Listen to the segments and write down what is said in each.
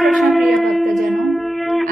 કૃષ્ણ પ્રિય ભક્તજનો,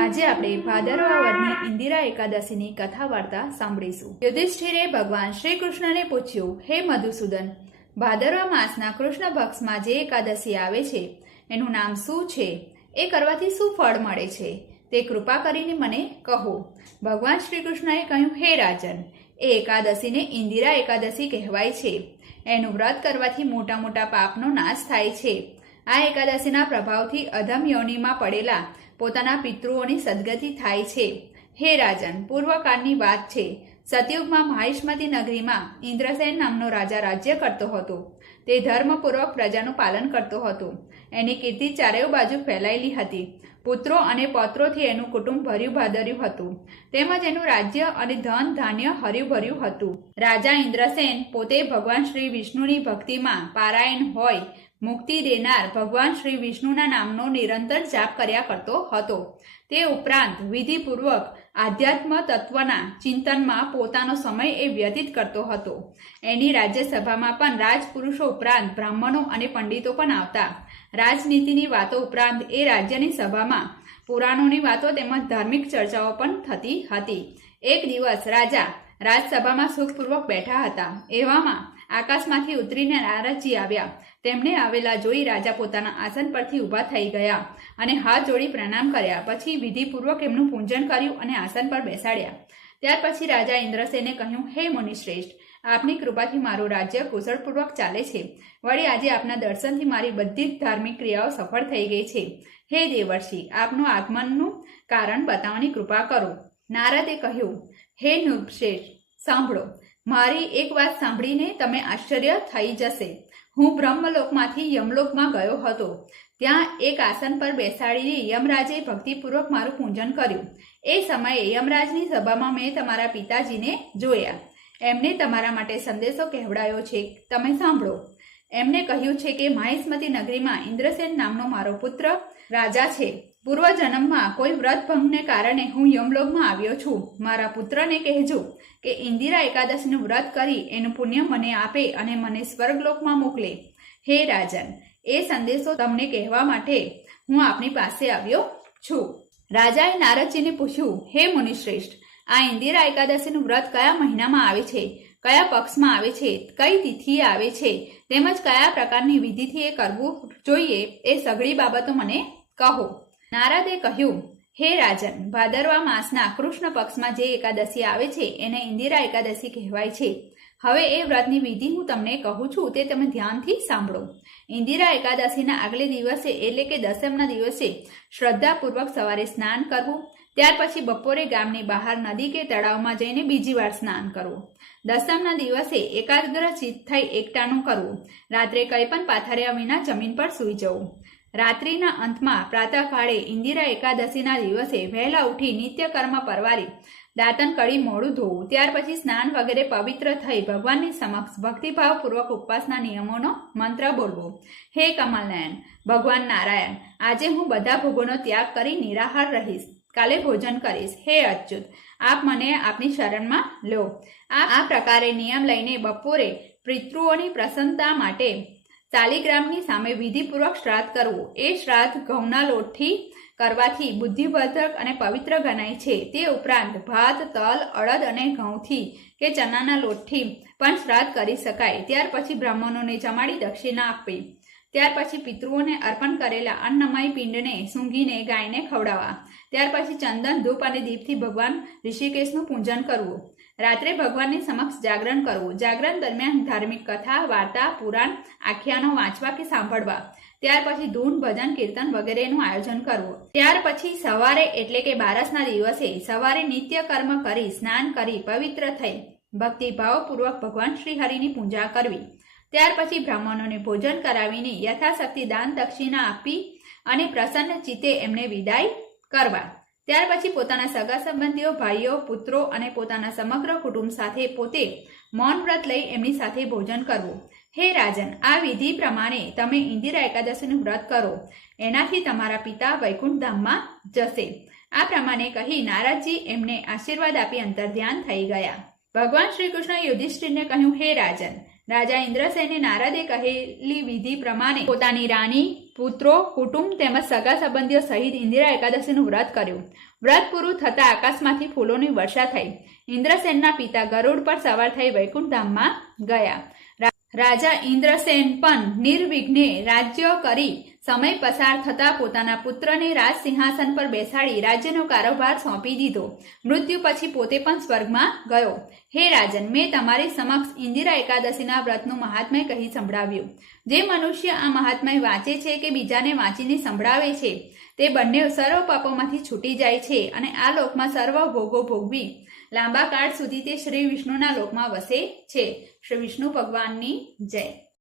આજે આપણે ભાદરવા વદની ઇન્દિરા એકાદશીની કથા વાર્તા સાંભળીશું. યુધિષ્ઠિરે ભગવાન શ્રી કૃષ્ણને પૂછ્યું, હે મધુસૂદન, ભાદરવા માસના કૃષ્ણ પક્ષમાં જે એકાદશી આવે છે, એનું નામ શું છે? એ કરવાથી શું ફળ મળે છે? તે કૃપા કરીને મને કહો. ભગવાન શ્રી કૃષ્ણએ કહ્યું, હે રાજન, એ એકાદશીને ઇન્દિરા એકાદશી કહેવાય છે. એનું વ્રત કરવાથી મોટા મોટા પાપનો નાશ થાય છે. આ એકાદશીના પ્રભાવથી અધમ યોનિમાં પડેલા પોતાના પિતૃઓની સદગતિ થાય છે. હે રાજન, પૂર્વકાળની વાત છે. સતયુગમાં મહેશમતી નગરીમાં ઇન્દ્રસેન નામનો રાજા રાજ્ય કરતો હતો. તે ધર્મપૂર્વક પ્રજાનું પાલન કરતો હતો. એની કીર્તિ ચારેય બાજુ ફેલાયેલી હતી. પુત્રો અને પૌત્રોથી એનું કુટુંબ ભર્યું ભાદર્યું હતું. તેમજ એનું રાજ્ય અને ધન ધાન્ય હર્યું ભર્યું હતું. રાજા ઇન્દ્રસેન પોતે ભગવાન શ્રી વિષ્ણુની ભક્તિમાં પારાયણ હોય મુક્તિ દેનાર ભગવાન શ્રી વિષ્ણુના નામનો નિરંતર જાપ કર્યા કરતો હતો. તે ઉપરાંત વિધિપૂર્વક આધ્યાત્મ તત્વના ચિંતનમાં પોતાનો સમય એ વ્યતીત કરતો હતો. એની રાજ્યસભામાં પણ રાજપુરુષો ઉપરાંત બ્રાહ્મણો અને પંડિતો પણ આવતા. રાજનીતિની વાતો ઉપરાંત એ રાજ્યની સભામાં પુરાણોની વાતો તેમજ ધાર્મિક ચર્ચાઓ પણ થતી હતી. એક દિવસ રાજા રાજસભામાં સુખપૂર્વક બેઠા હતા. એવામાં આકાશમાંથી ઉતરીને નારદજી આવ્યા. તેમને આવેલા જોઈ રાજા પોતાના આસન પરથી ઊભા થઈ ગયા અને હાથ જોડી પ્રણામ કર્યા. પછી વિધિપૂર્વક એમનું પૂજન કર્યું અને આસન પર બેસાડ્યા. ત્યાર પછી રાજા ઇન્દ્રસેને કહ્યું, હે મુનિશ્રેષ્ઠ, આપની કૃપાથી મારું રાજ્ય કુશળપૂર્વક ચાલે છે. વળી આજે આપના દર્શનથી મારી બધી જ ધાર્મિક ક્રિયાઓ સફળ થઈ ગઈ છે. હે દેવર્ષિ, આપનું આગમનનું કારણ બતાવવાની કૃપા કરો. નારદે કહ્યું, હે નૃપશ્રેષ્ઠ સાંભળો. મારી એક વાત સાંભળીને તમે આશ્ચર્ય થઈ જશે. હું બ્રહ્મલોકમાંથી યમલોકમાં ગયો હતો. ત્યાં એક આસન પર બેસાડીને યમરાજે ભક્તિપૂર્વક મારું પૂજન કર્યું. એ સમયે યમરાજની સભામાં મેં તમારા પિતાજીને જોયા. એમને તમારા માટે સંદેશો કહેવડાયો છે. તમે સાંભળો. એમને કહ્યું છે કે મહેશમતી નગરીમાં ઇન્દ્રસેન નામનો મારો પુત્ર રાજા છે. પૂર્વ જન્મમાં કોઈ વ્રત ભંગને કારણે હું યમલોકમાં આવ્યો છું. મારા પુત્રને કહેજો કે ઇન્દિરા એકાદશીનું વ્રત કરી એનું પુણ્ય મને આપે અને મને સ્વર્ગલોકમાં મોકલે. હે રાજન, એ સંદેશો તમને કહેવા માટે હું આપની પાસે આવ્યો છું. રાજાએ નારદજીને પૂછ્યું, હે મુનિશ્રેષ્ઠ, આ ઇન્દિરા એકાદશીનું વ્રત કયા મહિનામાં આવે છે? કયા પક્ષમાં આવે છે? કઈ તિથિએ આવે છે? તેમજ કયા પ્રકારની વિધિથી એ કરવું જોઈએ? એ સઘળી બાબતો મને કહો. નારદે કહ્યું, હે રાજન, ભાદરવા માસના કૃષ્ણ પક્ષમાં જે એકાદશી આવે છે, એને ઇન્દિરા એકાદશી કહેવાય છે. હવે એ વ્રતની વિધિ હું તમને કહું છું, તે તમે ધ્યાનથી સાંભળો. ઇન્દિરા એકાદશીના આગલે દિવસે, એટલે કે દસમના દિવસે, શ્રદ્ધાપૂર્વક સવારે સ્નાન કરવું, ત્યાર પછી બપોરે ગામની બહાર નદી કે તળાવમાં જઈને બીજી વાર સ્નાન કરવું. દસમના દિવસે એકાગ્ર ચિત્ત થઈ એકટાણું કરવું. રાત્રે કંઈ પણ પાથર્યા વિના જમીન પર સૂઈ જવું. રાત્રિના અંતમાં પ્રાતઃકાળે ઇન્દિરા એકાદશીના દિવસે વહેલા ઉઠી નિત્યકર્મ પરવારી, દાંતન કરી મોડું ધોવું. ત્યાર પછી સ્નાન વગેરે પવિત્ર થઈ ભગવાનની સમક્ષ ભક્તિભાવપૂર્વક ઉપવાસના નિયમોનો મંત્ર બોલવો. હે કમલનયન, ભગવાન નારાયણ, આજે હું બધા ભોગોનો ત્યાગ કરી નિરાહાર રહીશ. કાલે ભોજન કરીશ. હે અચ્યુત, આપ મને આપની શરણમાં લો. આ પ્રકારે નિયમ લઈને બપોરે પિતૃઓની પ્રસન્નતા માટે શાલિગ્રામની સામે વિધિપૂર્વક શ્રાદ્ધ કરવું. એ શ્રાદ્ધ ઘઉંના લોટથી કરવાથી બુદ્ધિવર્ધક અને પવિત્ર ગણાય છે. તે ઉપરાંત ભાત, તલ, અડદ અને ઘઉંથી કે ચણાના લોટથી પણ શ્રાદ્ધ કરી શકાય. ત્યાર પછી બ્રાહ્મણોને જમાડી દક્ષિણા આપવી. ત્યાર પછી પિતૃઓને અર્પણ કરેલા અન્નમય પિંડને સૂંઘીને ગાયને ખવડાવવા. ત્યાર પછી ચંદન, ધૂપ અને દીપથી ભગવાન ઋષિકેશનું પૂજન કરવું. રાત્રે ભગવાનની સમક્ષ જાગરણ કરવું. જાગરણ દરમિયાન ધાર્મિક કથા, વાર્તા, પુરાણ, આખ્યાનો વાંચવા કે સાંભળવા. ત્યાર પછી ધૂન, ભજન, કીર્તન વગેરેનું આયોજન કરવું. ત્યાર પછી સવારે એટલે કે બારસના દિવસે સવારે નિત્ય કર્મ કરી, સ્નાન કરી, પવિત્ર થઈ ભક્તિભાવપૂર્વક ભગવાન શ્રી હરિની પૂજા કરવી. ત્યાર પછી બ્રાહ્મણોને ભોજન કરાવીને યથાશક્તિ દાન દક્ષિણા આપી અને પ્રસન્ન ચિત્તે એમને વિદાય કરવા. ત્યાર પછી પોતાના સગા સંબંધીઓ, ભાઈઓ, પુત્રો અને પોતાના સમગ્ર કુટુંબ સાથે પોતે મૌન વ્રત લઈ એમની સાથે ભોજન કરવું. હે રાજન, આ વિધિ પ્રમાણે તમે ઇન્દિરા એકાદશીનું વ્રત કરો. એનાથી તમારા પિતા વૈકુંઠ ધામમાં જશે. આ પ્રમાણે કહી નારદજી એમને આશીર્વાદ આપી અંતર્ધ્યાન થઈ ગયા. ભગવાન શ્રી કૃષ્ણ યુધિષ્ઠિરને કહ્યું, હે રાજન રાજા ઇન્દ્રસેને નારદે કહેલી વિધિ પ્રમાણે પોતાની રાણી, પુત્રો, કુટુંબ તેમજ સગા સંબંધીઓ સહિત ઇન્દિરા એકાદશીનું વ્રત કર્યું. વ્રત પૂરું થતાં આકાશમાંથી ફૂલોની વર્ષા થઈ. ઇન્દ્રસેનના પિતા ગરુડ પર સવાર થઈ વૈકુંઠ ધામમાં ગયા રાજા ઇન્દ્રસેન પણ નિર્વિઘ્ને રાજ્ય કરી સમય પસાર થતા પોતાના પુત્રને રાજ સિંહાસન પર બેસાડી રાજ્યનો કારોબાર સોંપી દીધો. મૃત્યુ પછી પોતે પણ સ્વર્ગમાં ગયો. હે રાજન, મેં તમારી સમક્ષ ઇન્દિરા એકાદશીના વ્રતનું મહાત્મય કહી સંભળાવ્યું. જે મનુષ્ય આ મહાત્મય વાંચે છે કે બીજાને વાંચીને સંભળાવે છે, તે બંને સર્વ પાપોમાંથી છૂટી જાય છે અને આ લોકમાં સર્વ ભોગો ભોગવી લાંબા કાળ સુધી તે શ્રી વિષ્ણુના લોકમાં વસે છે. શ્રી વિષ્ણુ ભગવાનની જય.